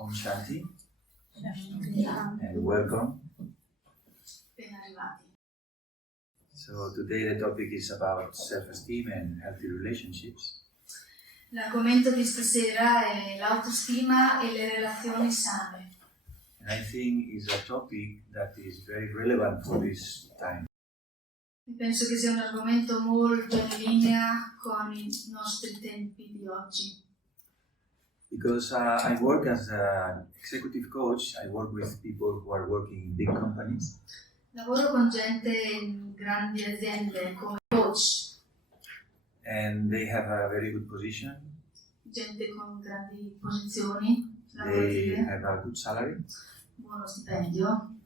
Om Shanti and welcome. Ben arrivati. So today the topic is about self-esteem and healthy relationships. L'argomento di stasera è l'autostima e le relazioni sane. And I think it's a topic that is very relevant for this time. E penso che sia un argomento molto in linea con i nostri tempi di oggi. Because I work as an executive coach, I work with people who are working in big companies. Lavoro con gente in grandi aziende come coach, And they have a very good position. gente con grandi posizioni They lavorative, have a good salary. buono stipendio.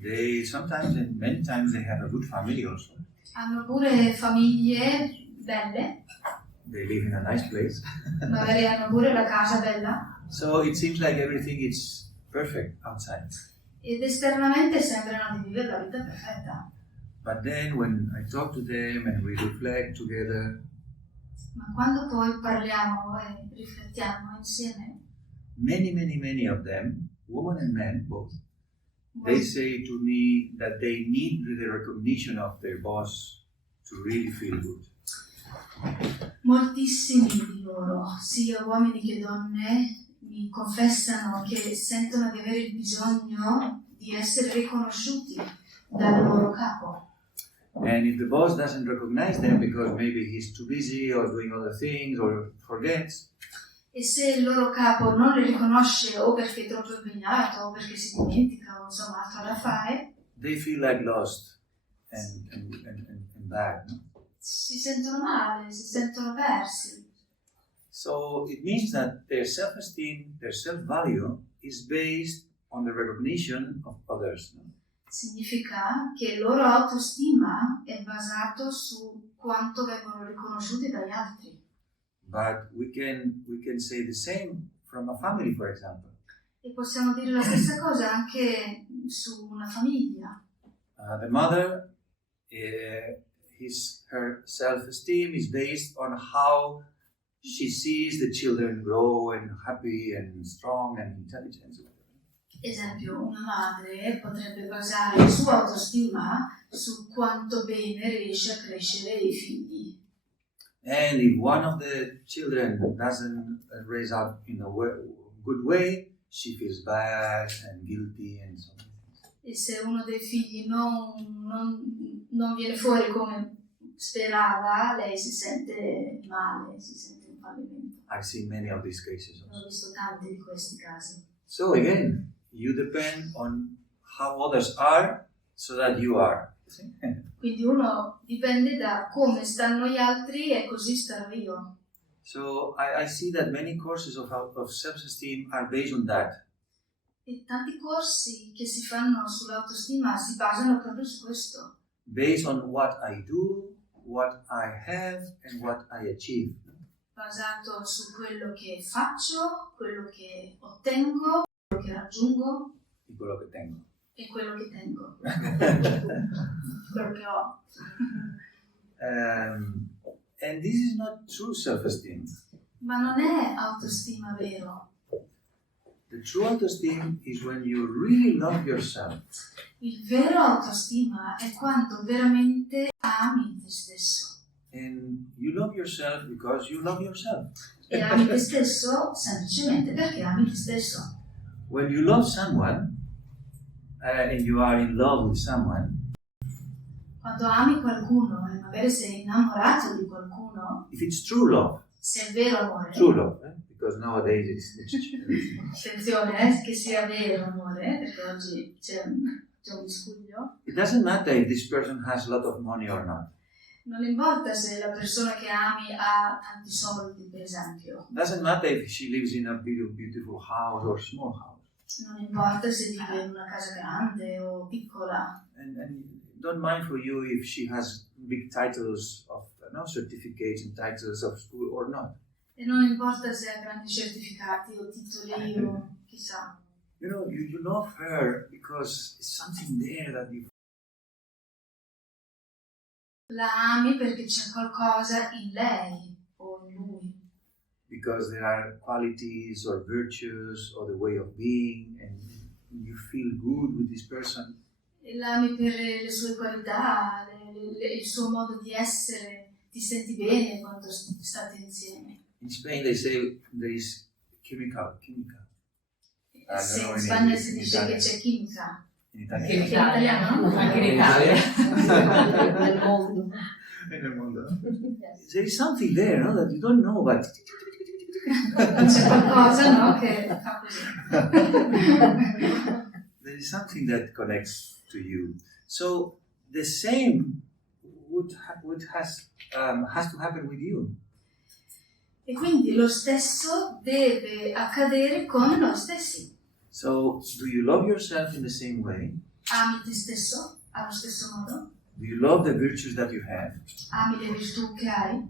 They sometimes and many times they have a good family also. Hanno pure famiglie belle, They live in a nice place. magari hanno pure la casa bella. So it seems like everything is perfect outside. Ed esternamente sembrano di vivere la vita perfetta. But then when I talk to them and we reflect together, Ma quando poi parliamo e riflettiamo insieme, many of them, women and men both, they say to me that they need the recognition of their boss to really feel good. moltissimi di loro, sia uomini che donne, mi confessano che sentono di avere il bisogno di essere riconosciuti dal loro capo. And if the boss doesn't recognize them because maybe he's too busy or doing other things or forgets, E se il loro capo non li riconosce o perché è troppo impegnato o perché si dimentica o insomma altro da fare, they feel like lost and bad. No? si sentono male, si sentono persi. So it means that their self-esteem, their self-value is based on the recognition of others. No? Significa che il loro autostima è basato su quanto vengono riconosciuti dagli altri. But we can say the same from a family, for example. E possiamo dire la stessa cosa anche su una famiglia. The mother, her self-esteem is based on how she sees the children grow and happy and strong and intelligent. Esempio, una madre potrebbe basare la sua autostima su quanto bene riesce a crescere i figli. And if one of the children doesn't raise up in a good way, she feels bad and guilty and so on. E se uno dei figli non viene fuori come sperava, lei si sente male, si sente un fallimento. I've seen many of these cases also. Ho visto tanti di questi casi. So again, you depend on how others are so that you are. Quindi uno dipende da come stanno gli altri e così starò io. So I see that many courses of self-esteem are based on that. E tanti corsi che si fanno sull'autostima si basano proprio su questo. Based on what I do, what I have, and what I achieve. Basato su quello che faccio, quello che ottengo, quello che raggiungo Y quello che tengo. e quello che tengo. Quello che ho. And this is not true self-esteem. Ma non è autostima vero. The true autoesteem is when you really love yourself. Il vero autostima è quando veramente ami te stesso. And you love yourself because you love yourself. E ami te stesso semplicemente perché ami te stesso. When you love someone, and you are in love with someone, Quando ami qualcuno e magari sei innamorato di qualcuno, if it's true love, se è vero amore, because nowadays it's attenzione che sia vero amore, perché oggi c'è un miscuglio, it doesn't matter if this person has a lot of money or not. non importa se la persona che ami ha tanti soldi, per esempio, It doesn't matter if she lives in a beautiful house or small house. non importa se vive in una casa grande o piccola, And don't mind for you if she has big titles of certificates and titles of school or not. e non importa se ha grandi certificati o titoli o chissà. You know, you love her because it's something there that you. La ami perché c'è qualcosa in lei o in lui. because there are qualities or virtues or the way of being, and you feel good with this person. E l'ami per le sue qualità, il suo modo di essere, ti senti bene quando state insieme. In Spain they say there is chemical. Se in Spagna si dice che c'è chimica. In Anche Italia. in Italia, no? Anche in In Italia. Nel mondo. Nel mondo. There is something there, no, that you don't know, but C'è qualcosa, no, che fa così. there is something that connects to you. So the same has to happen with you. E quindi lo stesso deve accadere con noi stessi. So do you love yourself in the same way? Ami te stesso allo stesso modo? Do you love the virtues that you have? Ami le virtù che hai?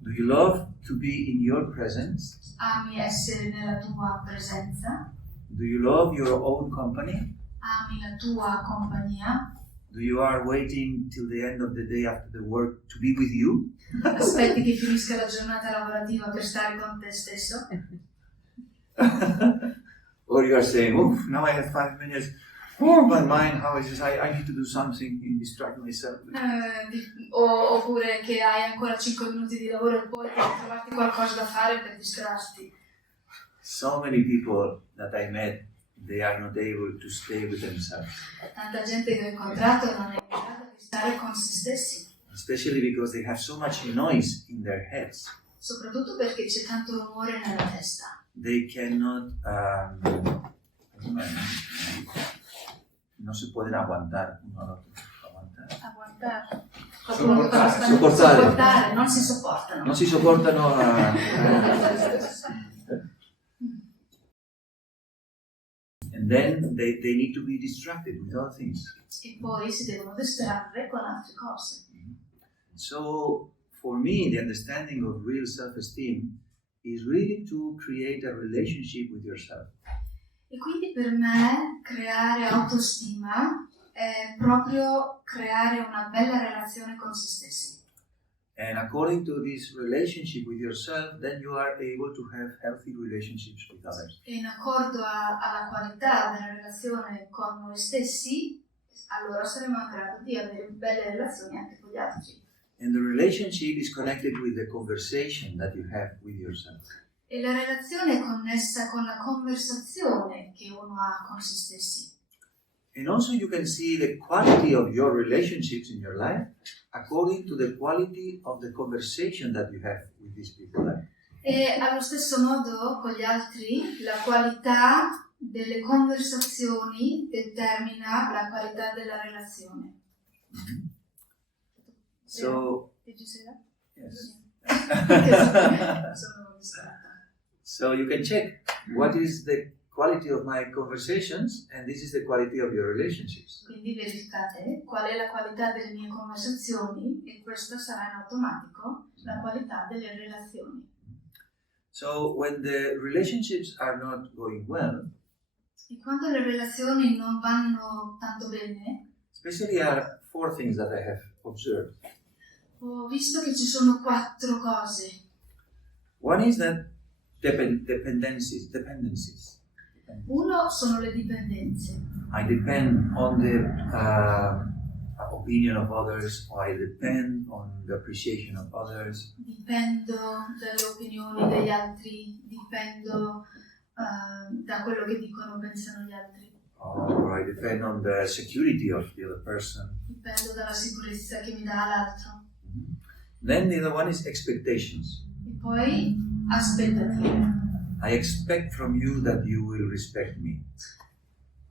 Do you love to be in your presence? Ami essere nella tua presenza? Do you love your own company? Ami la tua compagnia? Do you are waiting till the end of the day after the work to be with you? Aspetti che finisca la giornata lavorativa per stare con te stesso? Or you are saying, oh, now I have 5 minutes. Oh, my mind, how is this? I need to do something and distract myself. Oppure che hai ancora 5 minuti di lavoro e poi devi trovarti qualcosa da fare per distrarti. So many people that I met, they are not able to stay with themselves. Tanta gente che ho incontrato non è in grado di stare con se stessi. Especially because they have so much noise in their heads. Soprattutto perché c'è tanto rumore nella testa. They cannot, no se pueden aguantar. Aguantare. Sopportare. Non si sopportano. Non si sopportano. And then they need to be distracted with other things. E poi si devono distrarre con altre cose. So, for me, the understanding of real self-esteem is really to create a relationship with yourself. E quindi per me creare autostima è proprio creare una bella relazione con se stessi. And according to this relationship with yourself, then you are able to have healthy relationships with others. E in accordo alla qualità della relazione con noi stessi, allora saremo in grado di avere belle relazioni anche con gli altri. And the relationship is connected with the conversation that you have with yourself. E la relazione è connessa con la conversazione che uno ha con se stessi. And also you can see the quality of your relationships in your life according to the quality of the conversation that you have with these people. E allo stesso modo con gli altri la qualità delle conversazioni determina la qualità della relazione. Mm-hmm. So, Did you say that? yes. Sono distratta. So you can check what is the quality of my conversations and this is the quality of your relationships. Quindi verificate qual è la qualità delle mie conversazioni e questo sarà in automatico la qualità delle relazioni. So when the relationships are not going well, E quando le relazioni non vanno tanto bene, especially are 4 things that I have observed. ho visto che ci sono 4 cose. One is that dependencies. Uno sono le dipendenze. I depend on the opinion of others, or I depend on the appreciation of others. Dipendo dalle opinioni degli altri, dipendo da quello che dicono o pensano gli altri. Or I depend on the security of the other person. Dipendo dalla sicurezza che mi dà l'altro. Then the other one is expectations. E poi aspettative. I expect from you that you will respect me.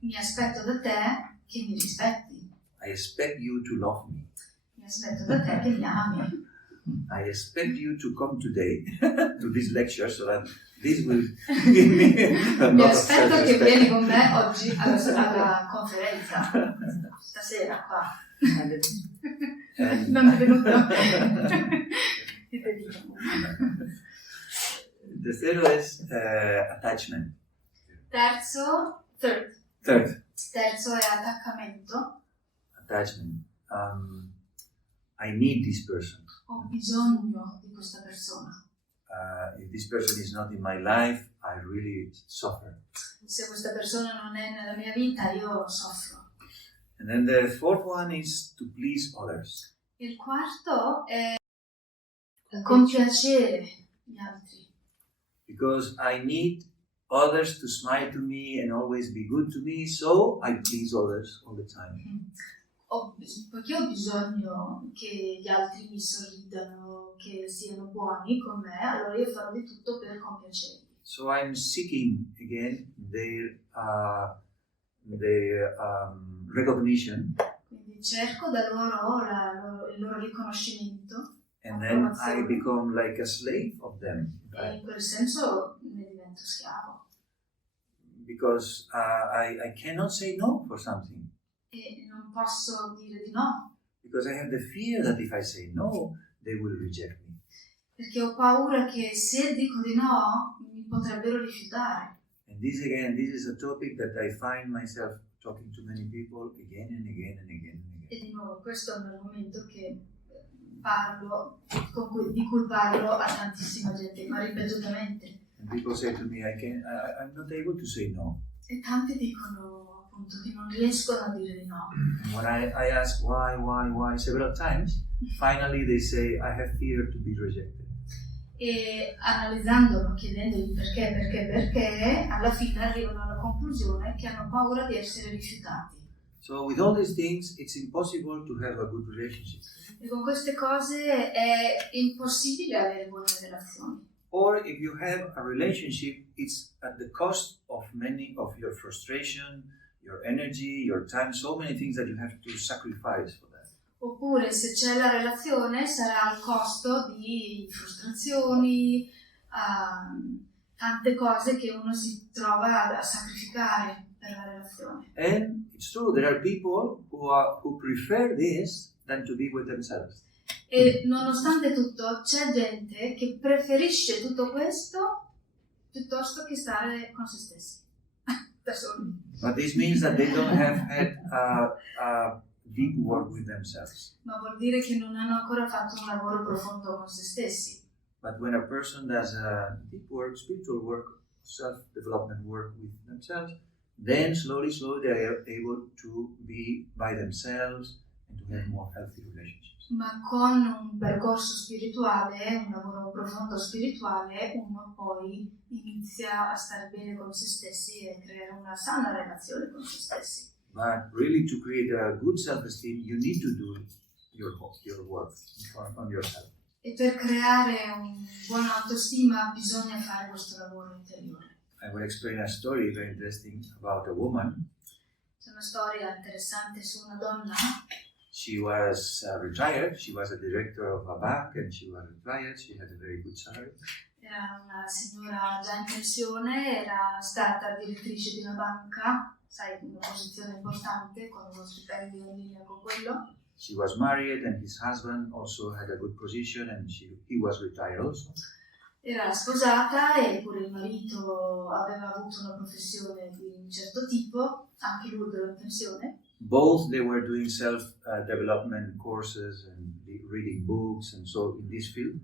Mi aspetto da te che mi rispetti. I expect you to love me. Mi aspetto da te che mi ami. I expect you to come today to this lecture so that this will give me a Mi lot of aspetto che self-respect. vieni con me oggi alla conferenza. Stasera qua. And Non è venuto. Ti dico. the third is attachment. Third. Third, Terzo è attaccamento. attachment. I need this person. Ho bisogno di questa persona. if this person is not in my life, I really suffer. Se questa persona non è nella mia vita, io soffro. And then the fourth one is to please others. Il quarto è compiacere gli altri. Because I need others to smile to me and always be good to me, so I please others all the time. Poiché ho bisogno che gli altri mi sorridano, che siano buoni con me, allora io farò di tutto per compiacerli. So I'm seeking again their recognition. Quindi cerco da loro il loro riconoscimento. And then I become like a slave of them. E in quel senso ne divento schiavo. Because I cannot say no for something. E non posso dire di no. Because I have the fear that if I say no, they will reject me. Perché ho paura che se dico di no, mi potrebbero rifiutare. And this is a topic that I find myself talking to many people again and again and again and again. E di nuovo, questo è un argomento che di cui parlo a tantissima gente, ma ripetutamente. And people say to me, I'm not able to say no. E tanti dicono appunto che non riescono a dire di no. And when I ask why several times, finally they say, I have fear to be rejected. E analizzandolo, chiedendogli perché, alla fine arrivano alla conclusione che hanno paura di essere rifiutati. So with all these things, it's impossible to have a good relationship. E con queste cose è impossibile avere buone relazioni. Or if you have a relationship, it's at the cost of many of your frustration, your energy, your time, so many things that you have to sacrifice for that. Oppure se c'è la relazione sarà al costo di frustrazioni, tante cose che uno si trova a sacrificare per la relazione. And it's true, there are people who prefer this than to be with themselves. E nonostante tutto c'è gente che preferisce tutto questo piuttosto che stare con se stessi, da soli. But this means that they don't have had a deep work with themselves. Ma vuol dire che non hanno ancora fatto un lavoro profondo con se stessi. But when a person does a deep work, spiritual work, self-development work with themselves, then slowly they are able to be by themselves and to have more healthy relationships. Ma con un percorso spirituale, un lavoro profondo spirituale, uno poi inizia a stare bene con se stessi e creare una sana relazione con se stessi. But really to create a good self-esteem, you need to do your work on yourself. E per creare un buona autostima bisogna fare questo lavoro interiore. I will explain a story very interesting about a woman. C'è una storia interessante su una donna. She was retired. She was a director of a bank and she was retired. She had a very good salary. Era una signora già in pensione, era stata direttrice di una banca, sai, una posizione importante con uno stipendio in linea con quello. She was married and his husband also had a good position and he was retired also. Era sposata e pure il marito aveva avuto una professione di un certo tipo, anche lui era in pensione. Both they were doing self-development courses and reading books and so in this field.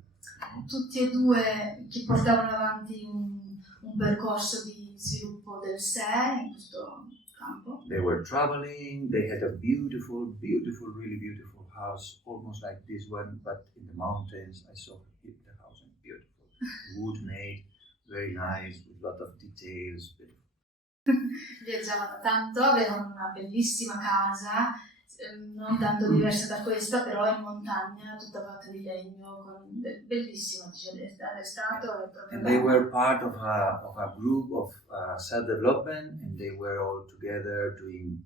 Tutti e due che portavano avanti un percorso di sviluppo del sé in questo campo. They were traveling, they had a beautiful, really beautiful house, almost like this one, but in the mountains. I saw the house, and beautiful, wood made, very nice, with a lot of details. Viaggiavano tanto, avevano una bellissima casa, non tanto diversa da questa, però in montagna, tutta fatta di legno, bellissima, dice l'estate. And they were part of a group of self-development, and they were all together doing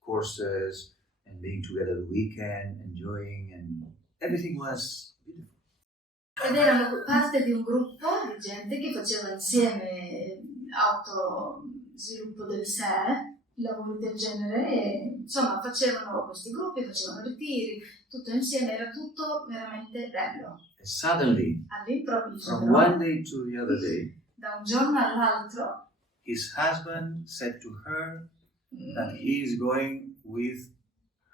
courses and being together the weekend, enjoying, and everything was beautiful. Ed erano parte di un gruppo di gente che faceva insieme autosviluppo del sé, lavori del genere, e insomma facevano questi gruppi, facevano ritiri, tutto insieme, era tutto veramente bello. And suddenly, All'improvviso, from one day to the other day, da un giorno all'altro, his husband said to her that he is going with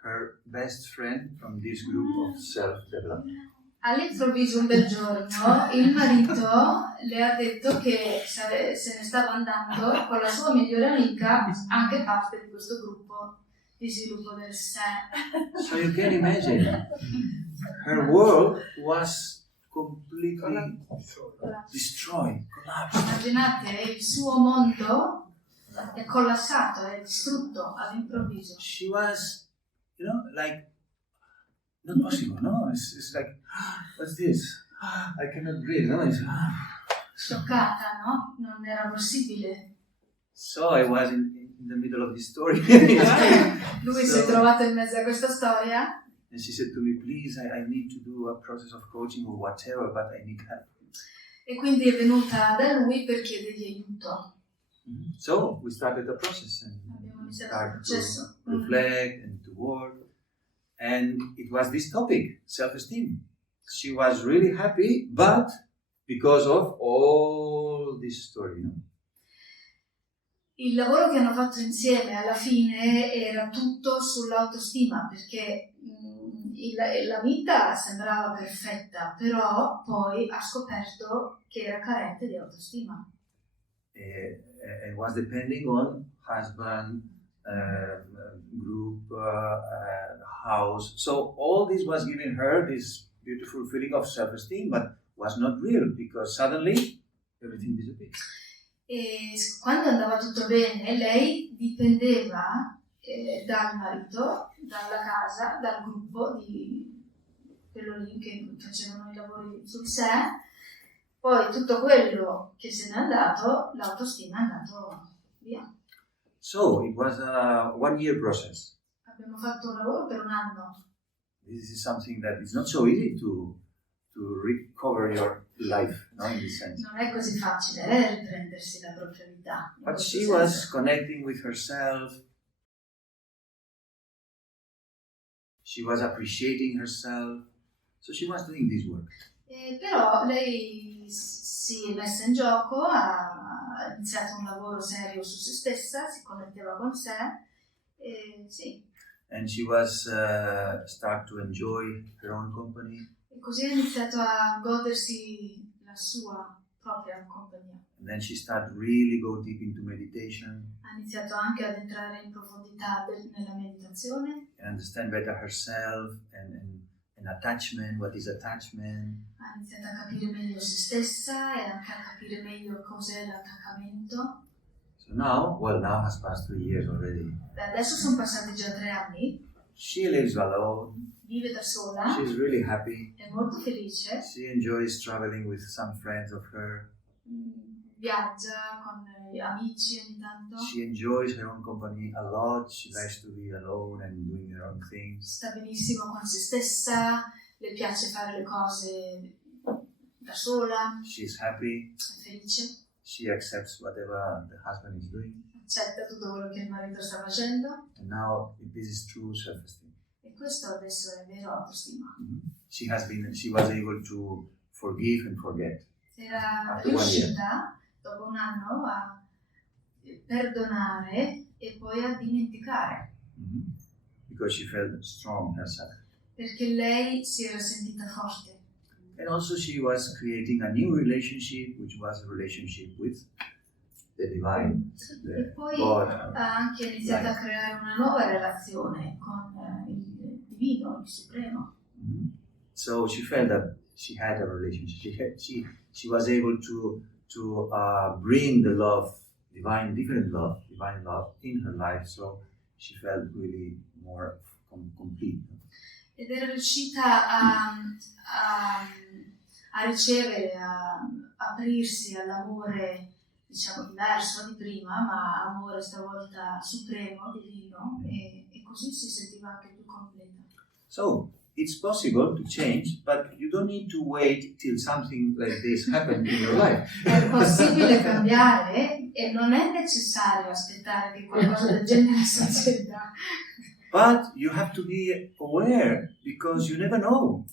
her best friend from this group of self-development. All'improvviso un bel giorno il marito le ha detto che se ne stava andando con la sua migliore amica, anche parte di questo gruppo di sviluppo del sé. So you can imagine, her world was completely destroyed, collapsed. Immaginate, il suo mondo è collassato, è distrutto all'improvviso. She was, like, not possible, no? It's like, what's this? I cannot breathe, no? Scioccata, no? Non era possibile. So I was in the middle of this story. Lui si è trovato in mezzo a questa storia. And she said to me, please, I need to do a process of coaching or whatever, but I need help. E quindi è venuta da lui per chiedergli aiuto. Mm-hmm. So we started the process and we started to reflect and to work. And it was this topic, self-esteem. She was really happy, but because of all this story, Il lavoro che hanno fatto insieme alla fine era tutto sull'autostima, perché la vita sembrava perfetta, però poi ha scoperto che era carente di autostima. It was depending on husband, group, house. So all this was giving her this beautiful feeling of self-esteem, but was not real because suddenly everything disappeared. E quando andava tutto bene, lei dipendeva dal marito, dalla casa, dal gruppo di quello lì che facevano i lavori sul sé. Poi tutto quello che se n'è andato, l'autostima è andato via. So it was a 1 year process. Abbiamo fatto un lavoro per 1 anno. This is something that is not so easy to recover your life, in this sense. Non è così facile riprendersi la propria vita. But she was connecting with herself. She was appreciating herself. So she was doing this work. Però lei si è messa in gioco, ha iniziato un lavoro serio su se stessa, si connetteva con sé, sì. And she was start to enjoy her own company. E così ha iniziato a godersi la sua propria compagnia. And then she started really go deep into meditation. Ha iniziato anche ad entrare in profondità nella meditazione. And understand better herself and attachment, what is attachment. Ha iniziato a capire meglio se stessa e anche a capire meglio cos'è l'attaccamento. So now has passed 3 years already. Adesso sono passati già 3 anni. She lives alone. Vive da sola. She's really happy. È molto felice. She enjoys traveling with some friends of her. Viaggia con amici ogni tanto. She enjoys her own company a lot. She likes to be alone and doing her own things. Sta benissimo con se stessa, le piace fare le cose da sola. She's happy. È felice. She accepts whatever the husband is doing. Accetta tutto quello che il marito sta facendo. And now this is true self-esteem. E questo adesso è vero autostima. Mm-hmm. She was able to forgive and forget. Era riuscita dopo 1 anno a perdonare e poi a dimenticare. Mm-hmm. Because she felt strong herself. Perché lei si era sentita forte. And also she was creating a new relationship, which was a relationship with the divine. E poi God, ha anche iniziato a creare una nuova relazione con il divino, il supremo. Mm-hmm. So she felt that she had a relationship. She was able to bring the love, divine love in her life. So she felt really more complete. Ed era riuscita a ricevere, a aprirsi all'amore, diciamo, diverso di prima, ma amore stavolta supremo, divino, e così si sentiva anche più completa. So, it's possible to change, but you don't need to wait till something like this happens in your life. È possibile cambiare e non è necessario aspettare che qualcosa del genere succeda. But you have to be aware because you never know.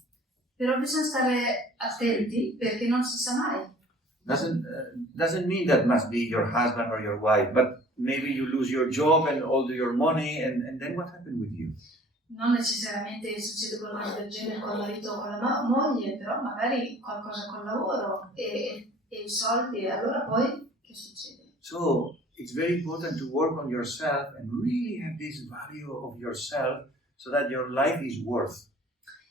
Però bisogna stare attenti perché non si sa mai. Doesn't mean that must be your husband or your wife, but maybe you lose your job and all your money, and then what happened with you? non necessariamente succede qualcosa del genere col marito o con la moglie, però magari qualcosa col lavoro e i soldi, e allora poi che succede? So it's very important to work on yourself and really have this value of yourself so that your life is worth.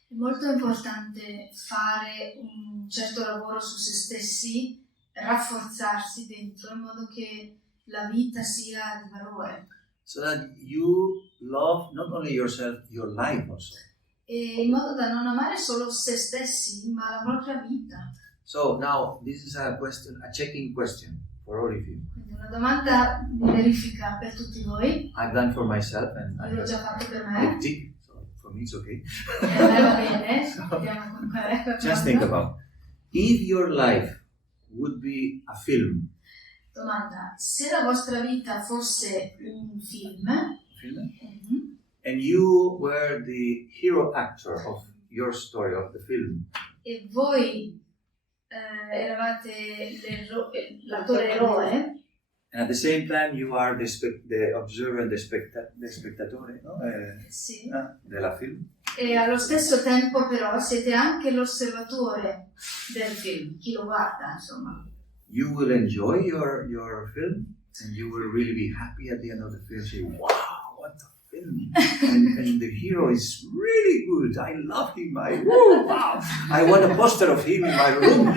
È molto importante fare un certo lavoro su se stessi, rafforzarsi dentro in modo che la vita sia di valore. So that you love not only yourself, your life also. E in modo da non amare solo se stessi, ma la propria vita. So now this is a question, a checking question for all of you. Quindi una domanda di verifica per tutti voi. I've done for myself and Io l'ho già fatto per I me. tick, so for me it's okay. E a me va bene. Vediamo con qual è la Just domanda. think about, if your life would be a film, Domanda: se la vostra vita fosse un film, and you were the hero actor of your story, of the film, e voi eravate l'attore eroe, and at the same time you are the observer and the spettatore, no? sì, Della film, e allo stesso tempo però siete anche l'osservatore del film, chi lo guarda, insomma. you will enjoy your film and you will really be happy at the end of the film, say, wow, what a film, and the hero is really good, I love him, wow, I want a poster of him in my room.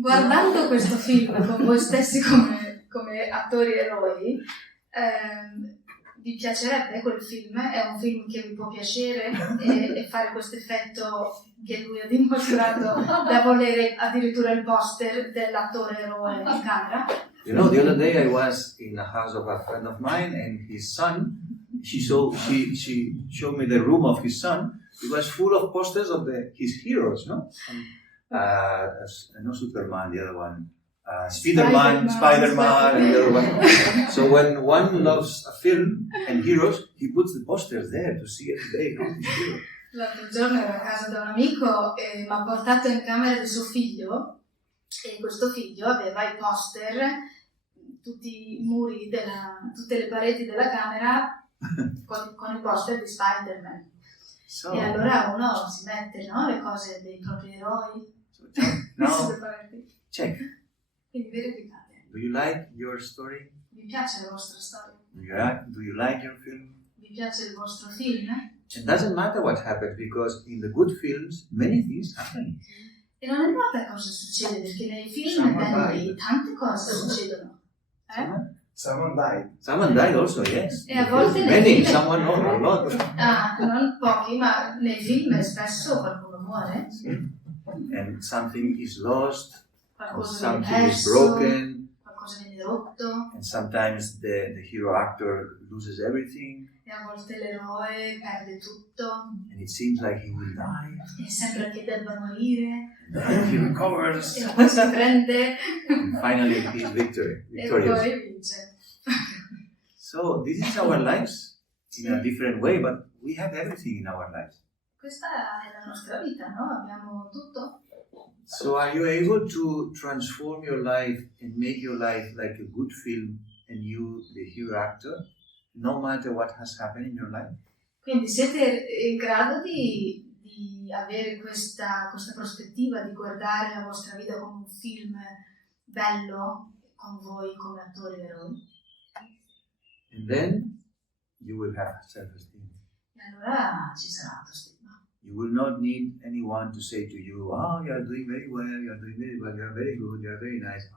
Guardando questo film con voi stessi come attori eroi, vi piacerebbe quel film? È un film che vi può piacere e fare questo effetto che lui ha dimostrato da volere addirittura il poster dell'attore eroe in camera? You know, the other day I was in the house of a friend of mine and his son, she showed me the room of his son. It was full of posters of his heroes, no? No Superman, the other one. Spider-Man, and the other one. So when one loves a film and heroes, he puts the posters there to see every day, no? His heroes. L'altro giorno ero a casa da un amico e mi ha portato in camera di suo figlio e questo figlio aveva i poster, tutti i muri, tutte le pareti della camera con i poster di Spider-Man. So, E allora uno si mette, no, le cose dei propri eroi now, sulle pareti. check. Quindi verificate. Do you like your story? Vi piace la vostra storia? Do you like your film? Vi piace il vostro film? It doesn't matter what happens because in the good films, many things happen. E non importa cosa succede, perché nei film belli tante cose succedono. Someone died. Someone died also, yes. E a volte nei Many, film... someone, no, a lot. non pochi, ma nei film spesso qualcuno muore. And something is lost, or Qualcosa viene something is perso, broken, qualcosa viene rotto, and sometimes the hero actor loses everything, e a volte l'eroe perde tutto, and it seems like he will die, e sembra che debba morire, and then he recovers, e poi si prende, and finally he's e victorious. poi vince. So this is our lives in a different way, but we have everything in our lives. Questa è la nostra vita, no? Abbiamo tutto. So are you able to transform your life and make your life like a good film and you the hero actor, no matter what has happened in your life? Quindi siete in grado di avere questa prospettiva, di guardare la vostra vita come un film bello, con voi come attori eroi? And then you will have self-esteem. E allora ci sarà autostima. You will not need anyone to say to you, oh, you are doing very well, you are very good, you are very nice.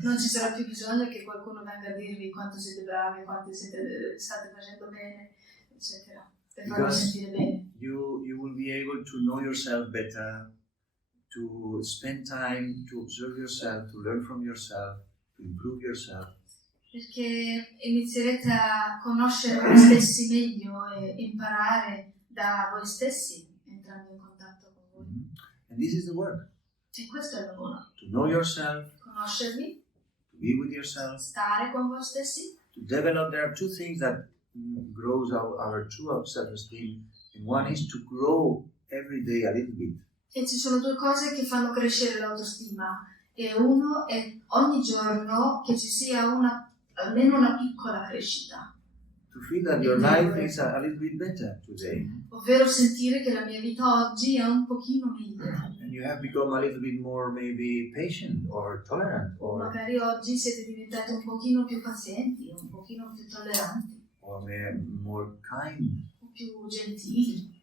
Non ci sarà più bisogno che qualcuno venga a dirvi quanto siete bravi, quanto state facendo bene, eccetera, per farvi sentire bene. You will be able to know yourself better, to spend time to observe yourself, to learn from yourself, to improve yourself. Perché inizierete a conoscere voi stessi meglio e imparare da voi stessi, entrando in contatto con voi. And this is the work. E questo è il lavoro. To know yourself, Conoscervi, to be with yourself, stare con voi stessi. to develop. There are two things that grows our true self-esteem, and one is to grow every day a little bit. E ci sono due cose che fanno crescere l'autostima. E uno è ogni giorno che ci sia almeno una piccola crescita. to feel that your life is a little bit better today. Ovvero sentire che la mia vita oggi è un pochino migliore. And you have become a little bit more maybe patient or tolerant O or magari oggi siete diventati un pochino più pazienti, un pochino più tolleranti, more kind. o più gentili.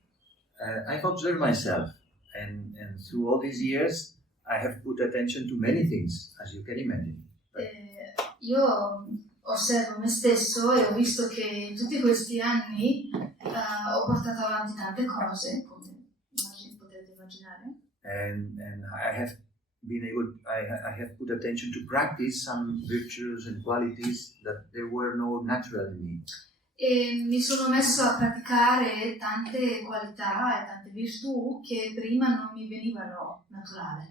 I've observed myself, and through all these years, I have put attention to many things, as you can imagine. Io osservo me stesso e ho visto che in tutti questi anni ho portato avanti tante cose, come potete immaginare. And I have been able, I have put attention to practice some virtues and qualities that there were no natural in me. E mi sono messo a praticare tante qualità e tante virtù che prima non mi venivano naturali.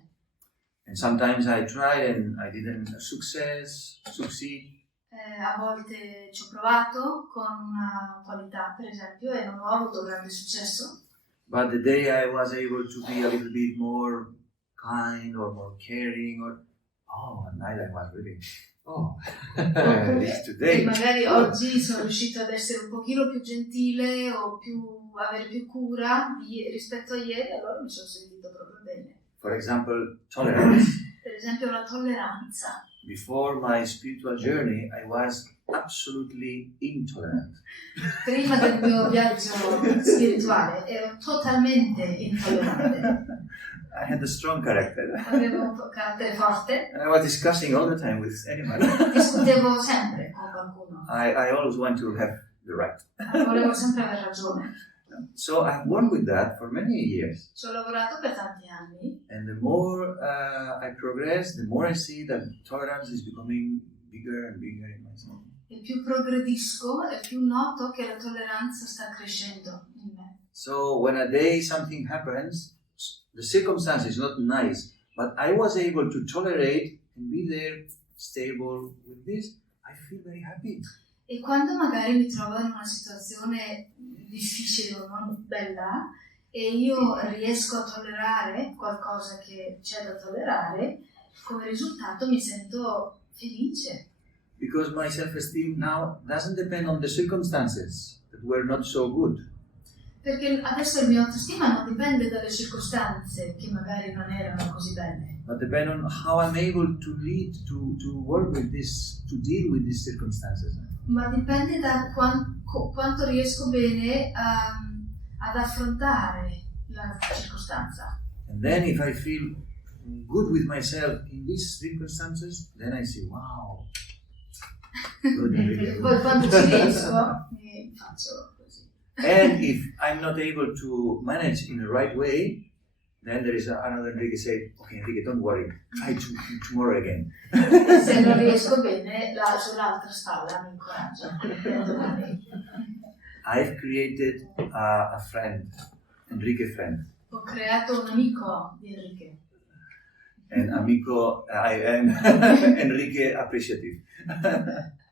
And sometimes I tried and I didn't succeed. A volte ci ho provato con una qualità, per esempio, e non ho avuto grande successo. But the day I was able to be a little bit more kind or more caring, at night I was really, it's E today. magari oggi sono riuscito ad essere un pochino più gentile o avere più cura rispetto a ieri, allora mi sono sentito proprio bene. For example, tolerance. Per esempio la tolleranza. Before my spiritual journey, I was absolutely intolerant. Prima del mio viaggio spirituale ero totalmente intollerante. I had a strong character. Avevo un carattere forte. And I was discussing all the time with anyone. Discutevo sempre con qualcuno. I always want to have the right. Volevo sempre aver ragione. So I've worked with that for many years. Ci ho lavorato per tanti anni. And the more I progress, the more I see that tolerance is becoming bigger and bigger in myself. E più progredisco e più noto che la tolleranza sta crescendo in me. So when a day something happens, the circumstance is not nice, but I was able to tolerate and be there stable with this, I feel very happy. E quando magari mi trovo in una situazione difficile o non bella e io riesco a tollerare qualcosa che c'è da tollerare, come risultato mi sento felice. Because my self-esteem now doesn't depend on the circumstances that were not so good. Perché adesso il mio autostima non dipende dalle circostanze che magari non erano così belle, But depend on how I'm able to lead, to work with this, to deal with these circumstances. ma dipende da quanto riesco bene ad affrontare la circostanza. And then if I feel good with myself in these circumstances, then I say, wow. Good, really Poi good. quando ci riesco mi faccio così. And if I'm not able to manage in the right way, then there is another Enrique say, okay, Enrique, don't worry, try tomorrow again. Se non riesco bene, sull'altra spalla mi incoraggia. Domani. I've created a friend, Enrique friend. Ho creato un amico di Enrique. And amico, I am Enrique appreciative.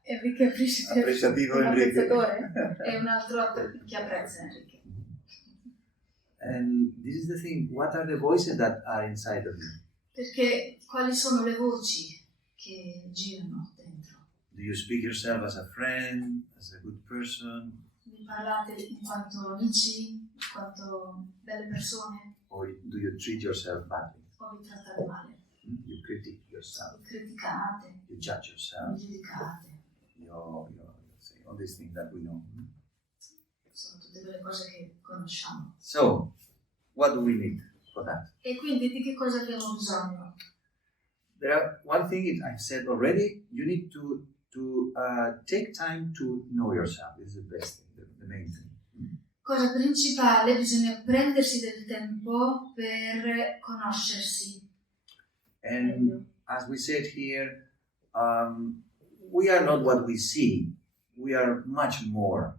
Enrique Apprezzativo un Enrique. apprezzatore e un altro che apprezza Enrique. And this is the thing, what are the voices that are inside of you? Perché quali sono le voci che girano dentro? Do you speak yourself as a friend, as a good person, Vi parlate in quanto amici, in quanto belle persone, or do you treat yourself badly? o vi trattate male? You critique yourself, Vi criticate, you judge vi yourself, giudicate. you say all these things that we know. Sono tutte quelle cose che conosciamo. So, what do we need for that? E quindi di che cosa abbiamo bisogno? One thing I've said already, you need to take time to know yourself. This is the best thing, the main thing. Cosa principale, bisogna prendersi del tempo per conoscersi. And as we said here, we are not what we see. We are much more.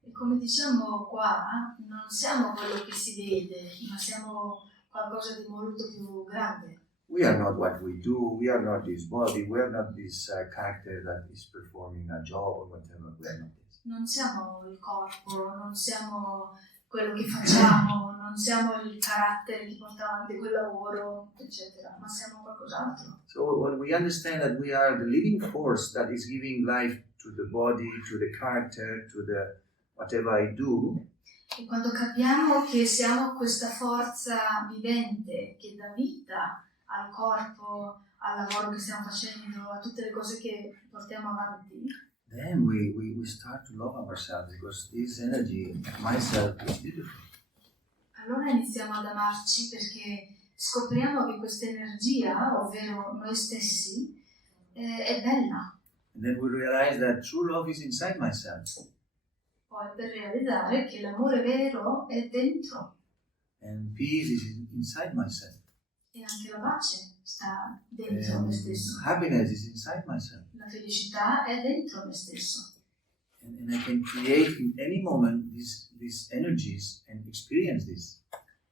E come diciamo qua, non siamo quello che si vede, ma siamo qualcosa di molto più grande. We are not what we do. We are not this body. We are not this character that is performing a job or whatever. We are not this. Non siamo il corpo, non siamo quello che facciamo, non siamo il carattere che porta avanti quel lavoro, eccetera, ma siamo qualcos'altro. So when we understand that we are the living force that is giving life to the body, to the character, to the whatever I do, E quando capiamo che siamo questa forza vivente che dà vita al corpo, al lavoro che stiamo facendo, a tutte le cose che portiamo avanti, then we start to love ourselves because this energy, myself, is beautiful. allora iniziamo ad amarci perché scopriamo che questa energia, ovvero noi stessi, è bella. And then we realize that true love is inside myself. Poi per realizzare che l'amore vero è dentro And peace is inside myself. e anche la pace sta dentro me stesso. Happiness is inside myself. La felicità è dentro me stesso. And I can create in any moment these energies and experience this.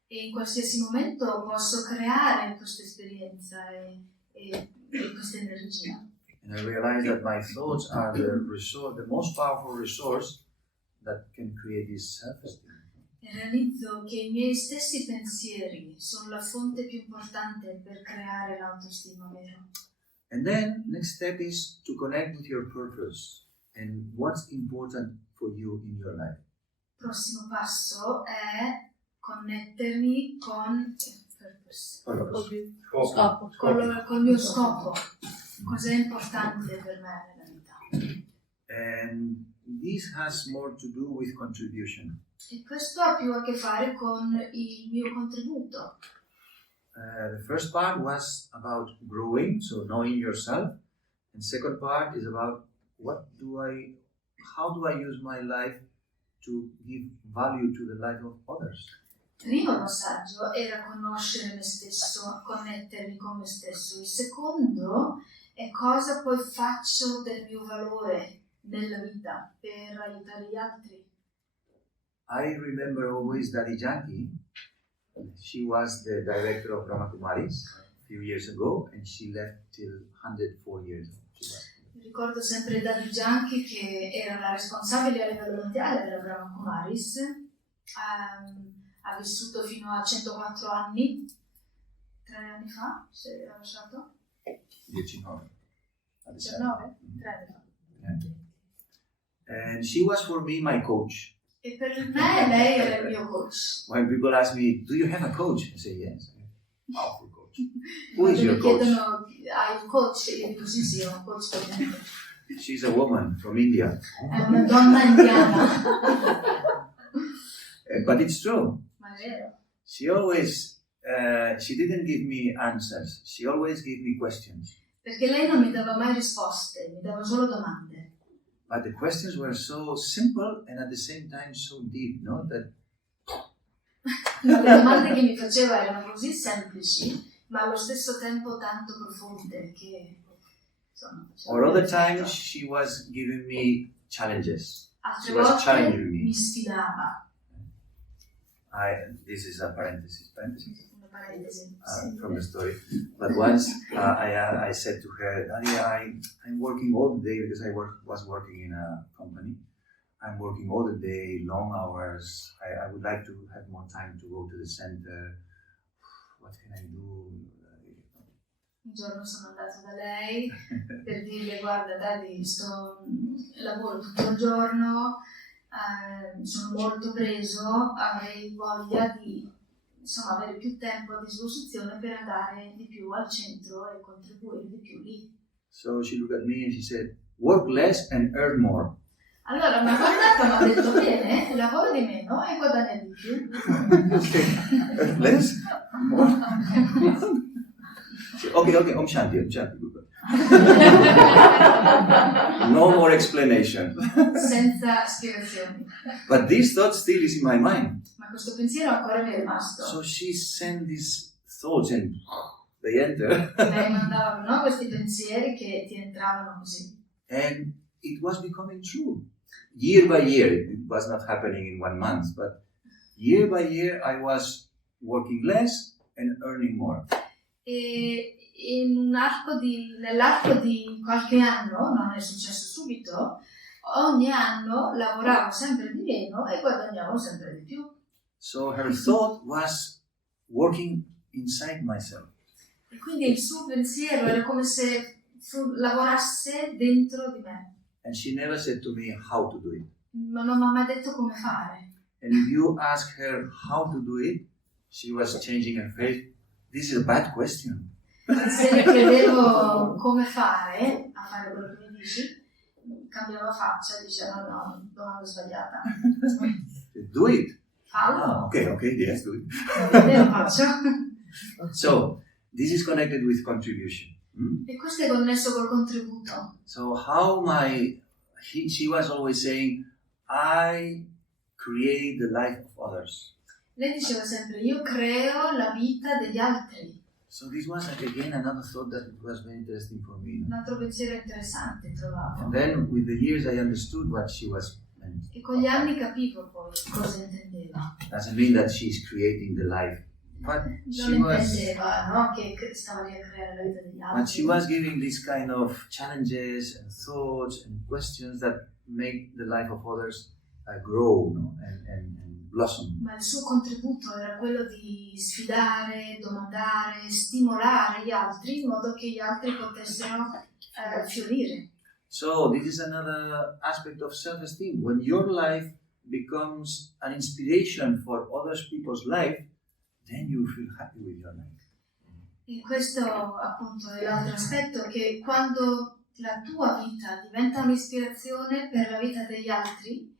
E in qualsiasi momento posso creare questa esperienza e questa energia. And I realize that my thoughts are the most powerful resource that can create this self-esteem. E realizzo che i miei stessi pensieri sono la fonte più importante per creare l'autostima vero. And then next step is to connect with your purpose and what's important for you in your life. Il prossimo passo è connettermi con col mio scopo, cosa è importante per me nella vita. And this has more to do with contribution. E questo ha più a che fare con il mio contributo. The first part was about growing, so knowing yourself. And second part is about how do I use my life to give value to the life of others. Il primo passaggio era conoscere me stesso, connettermi con me stesso. Il secondo è cosa poi faccio del mio valore nella vita per aiutare gli altri. I remember always Daddy Janki. She was the director of Brahma Kumaris a few years ago, and she left till 104 years old. Ricordo sempre Daddy Janki che era la responsabile a livello mondiale della Brahma Kumaris. Ha vissuto fino a 104 anni. 3 anni fa si è lasciato? 19. 19? 3 anni fa. And she was for me my coach. E per me lei era il mio coach. When people ask me, do you have a coach? I say yes. Powerful coach. Who Quando is your mi coach? chiedono, hai il coach? Io dico sì, ho un coach per me. She's a woman from India. È una donna indiana. But it's true. Ma è vero. She always, she didn't give me answers. She always gave me questions. Perché lei non mi dava mai risposte, mi dava solo domande. But the questions were so simple and at the same time so deep, no? That Le domande che mi faceva erano così semplici, ma allo stesso tempo tanto profonde che insomma. or other times she was giving me challenges. Altre She was volte challenging me. mi sfidava. This is a parenthesis. Una parentesi. From the story. But once I said to her, Daddy, I'm working all the day because I was working in a company. I'm working all the day, long hours. I would like to have more time to go to the center. What can I do? Un giorno sono andata da lei per dirle guarda Daddy, lavoro tutto il giorno, sono molto preso, avrei voglia di avere più tempo a disposizione per andare di più al centro e contribuire di più lì. So she looked at me and she said, work less and earn more. Allora mi ha guardata e mi ha detto bene, lavoro di meno e guadagno di più. Okay, less, more. Okay, Om Shanti. No more explanation. Senza spiegazioni. But this thought still is in my mind. Ma questo pensiero ancora mi è rimasto. So she sent these thoughts and they enter. Lei mandava, no, questi pensieri che ti entravano così. And it was becoming true. Year by year, it was not happening in 1 month, but year by year I was working less and earning more. E nell'arco di qualche anno, non è successo subito, ogni anno lavoravo sempre di meno e guadagnavo sempre di più. So her thought was working inside myself. E quindi il suo pensiero era come se lavorasse dentro di me. and she never said to me how to do it. ma non mi ha mai detto come fare. And if you ask her how to do it, she was changing her face. This is a bad question. Se le chiedevo come fare a fare quello che mi dici, cambiava faccia e diceva no, domanda sbagliata. Do it. Fallo. Ah, okay, yes, do it. E lo faccio. So, this is connected with contribution. E questo è connesso col contributo. So how she was always saying, I create the life of others. Lei diceva sempre, io creo la vita degli altri. So this was again another thought that was very interesting for me. Un altro pensiero interessante trovavo. And then with the years I understood what she was meant. E con gli anni capivo poi cosa intendeva. Doesn't mean that she's creating the life. But she Non was, intendeva, no? Che stava lì a creare la vita degli altri. but she was giving these kind of challenges and thoughts and questions that make the life of others grow, no? and blossom. Ma il suo contributo era quello di sfidare, domandare, stimolare gli altri in modo che gli altri potessero fiorire. So this is another aspect of self-esteem. When your life becomes an inspiration for other people's life, then you feel happy with your life. E questo appunto è l'altro aspetto, che quando la tua vita diventa un'ispirazione per la vita degli altri,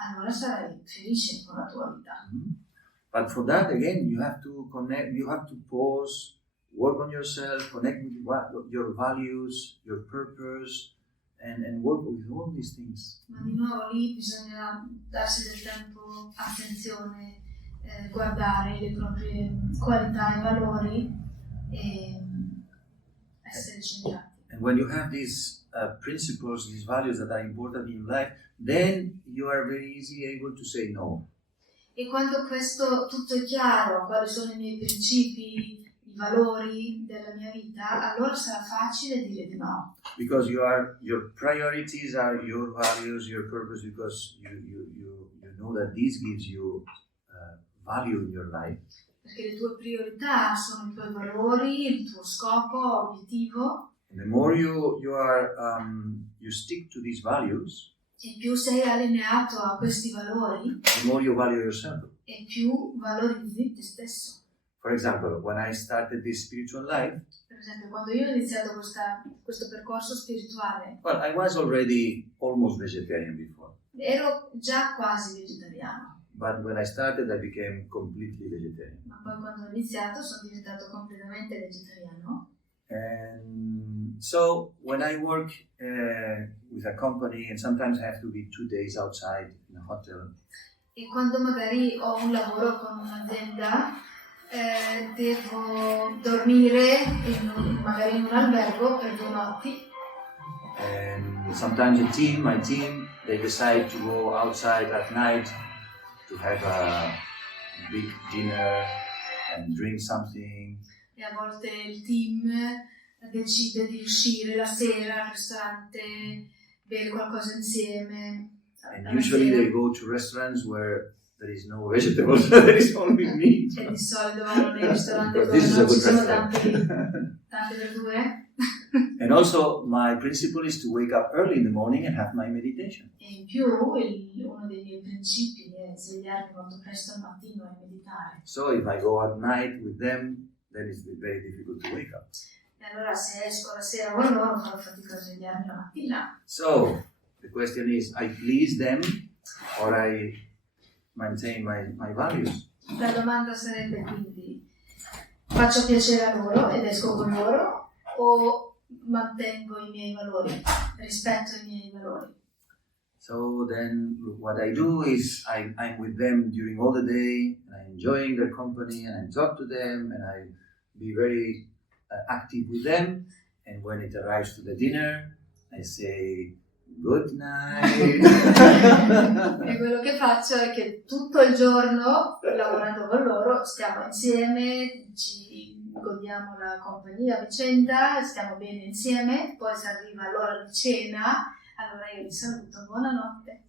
allora sarai felice con la tua vita. But for that, again, you have to connect, you have to pause, work on yourself, connect with your values, your purpose, and work with all these things. Ma di nuovo lì bisogna darsi del tempo, attenzione, guardare le proprie qualità e valori e essere centrati. And when you have these principles, these values that are important in your life, then you are very easy able to say no. E quando questo tutto è chiaro, quali sono i miei principi, i valori della mia vita, allora sarà facile dire di no. Because your priorities are your values, your purpose, because you know that this gives you value in your life. Perché le tue priorità sono i tuoi valori, il tuo scopo, obiettivo. And the more you stick to these values, E più sei allineato a questi valori, the more you value yourself. e più valorizzi te stesso. For example, when I started this spiritual life, Per esempio, quando io ho iniziato questo percorso spirituale, well, I was already almost vegetarian before. ero già quasi vegetariano. But when I started, I became completely vegetarian. Ma poi quando ho iniziato sono diventato completamente vegetariano. And so when I work with a company, and sometimes I have to be 2 days outside in a hotel, E quando magari ho un lavoro con un'azienda, devo dormire magari in un albergo per 2 notti. and sometimes my team, they decide to go outside at night to have a big dinner and drink something. E a volte il team decide di uscire la sera al ristorante, bere qualcosa insieme. And usually they go to restaurants where there is no vegetables, there is only meat. E di solito vanno nei ristoranti Because dove this is a non ci good sono restaurant. tante verdure. And also my principle is to wake up early in the morning and have my meditation. E in più uno dei miei principi è svegliarmi molto presto al mattino e meditare. So if I go at night with them, then it's very difficult to wake up. E allora se esco la sera con loro farò fatica a svegliarmi la mattina. So the question is, I please them or I maintain my values? La domanda sarebbe quindi, faccio piacere a loro ed esco con loro o mantengo i miei valori, rispetto i miei valori? So then what I do is I'm with them during all the day and I'm enjoying their company and I talk to them and I be very active with them, and when it arrives to the dinner I say good night. E quello che faccio è che tutto il giorno, lavorando con loro, stiamo insieme, ci godiamo la compagnia a vicenda, stiamo bene insieme, poi se arriva l'ora di cena, allora io li saluto, buonanotte.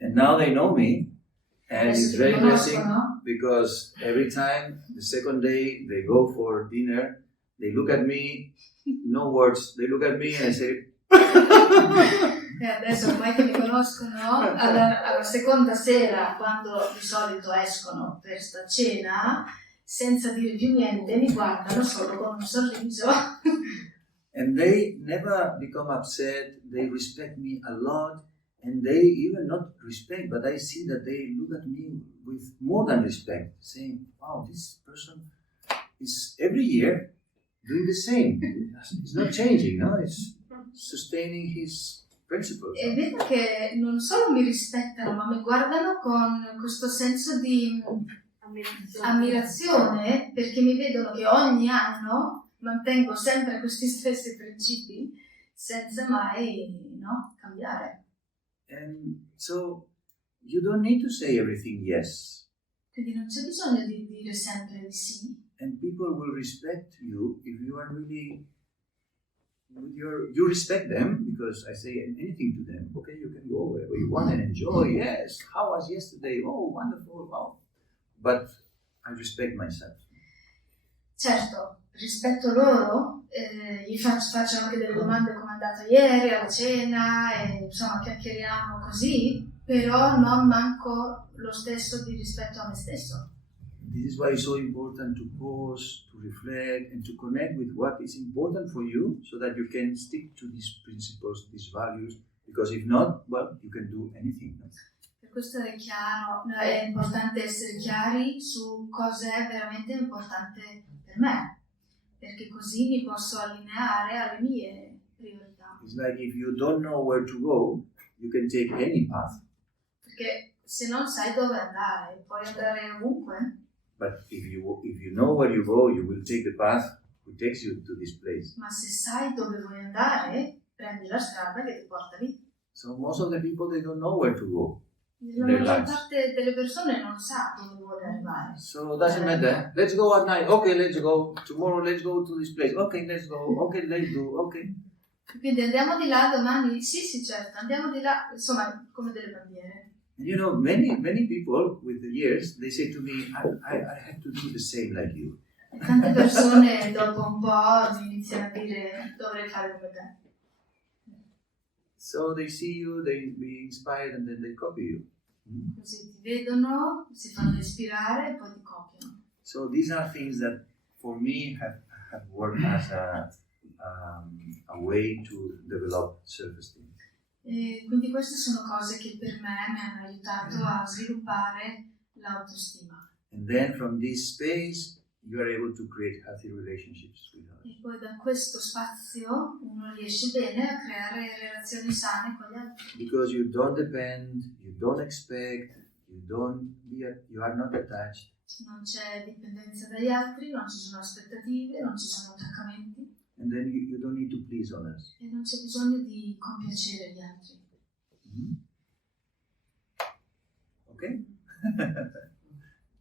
And now they know me, and Adesso it's ti very interesting conoscono, because every time the second day they go for dinner, they look at me, no words, they look at me and I say E adesso ormai che mi conoscono, alla seconda sera, quando di solito escono per sta cena, senza dire più niente, mi guardano solo con un sorriso. And they never become upset, they respect me a lot, and they even not respect, but I see that they look at me with more than respect, saying, wow, this person is every year doing the same. It's not changing, no? It's sustaining his principles. E vedo che non solo mi rispettano, ma mi guardano con questo senso di ammirazione, perché mi vedono che ogni anno mantengo sempre questi stessi principi senza mai, no, cambiare. And so you don't need to say everything yes. Quindi non c'è bisogno di dire sempre di sì. And people will respect you if you are really you respect them, because I say anything to them. Okay, you can go wherever you want and enjoy. Yes, how was yesterday? Oh, wonderful, wow. But I respect myself. Certo, rispetto loro, gli faccio anche delle domande come è andata ieri alla cena, e insomma chiacchieriamo così, però non manco lo stesso di rispetto a me stesso. This is why it's so important to pause, to reflect, and to connect with what is important for you, so that you can stick to these principles, these values, because if not, well, you can do anything. Per questo è chiaro, è importante essere chiari su cosa è veramente importante per me, perché così mi posso allineare alle mie priorità. It's like if you don't know where to go, you can take any path. Perché se non sai dove andare, puoi andare ovunque. But if you know where you go, you will take the path who takes you to this place. Ma se sai dove vuoi andare, prendi la strada che ti porta lì. So most of the people, they don't know where to go. La maggior parte delle persone non sa dove vuole arrivare. So it doesn't matter. Let's go at night. Okay, let's go. Tomorrow, let's go to this place. Okay, let's go. Okay, let's do. Okay. Quindi andiamo di là domani? Sì, certo, andiamo di là. Insomma, come delle bandiere. And you know, many people with the years, they say to me, I have to do the same like you. E tante persone dopo un po' mi iniziano a dire dovrei fare come te. So they see you, they be inspired, and then they copy you. Così ti vedono, si fanno ispirare e poi ti copiano. So these are things that for me have worked as a way to develop self-esteem. E quindi queste sono cose che per me mi hanno aiutato a sviluppare l'autostima. And then from this space, you are able to create healthy relationships with others. E poi da questo spazio uno riesce bene a creare relazioni sane con gli altri. Because you don't depend, you don't expect, you are not attached. Non c'è dipendenza dagli altri, non ci sono aspettative, non ci sono attaccamenti. And then you don't need to please others. E non c'è bisogno di compiacere gli altri. Okay?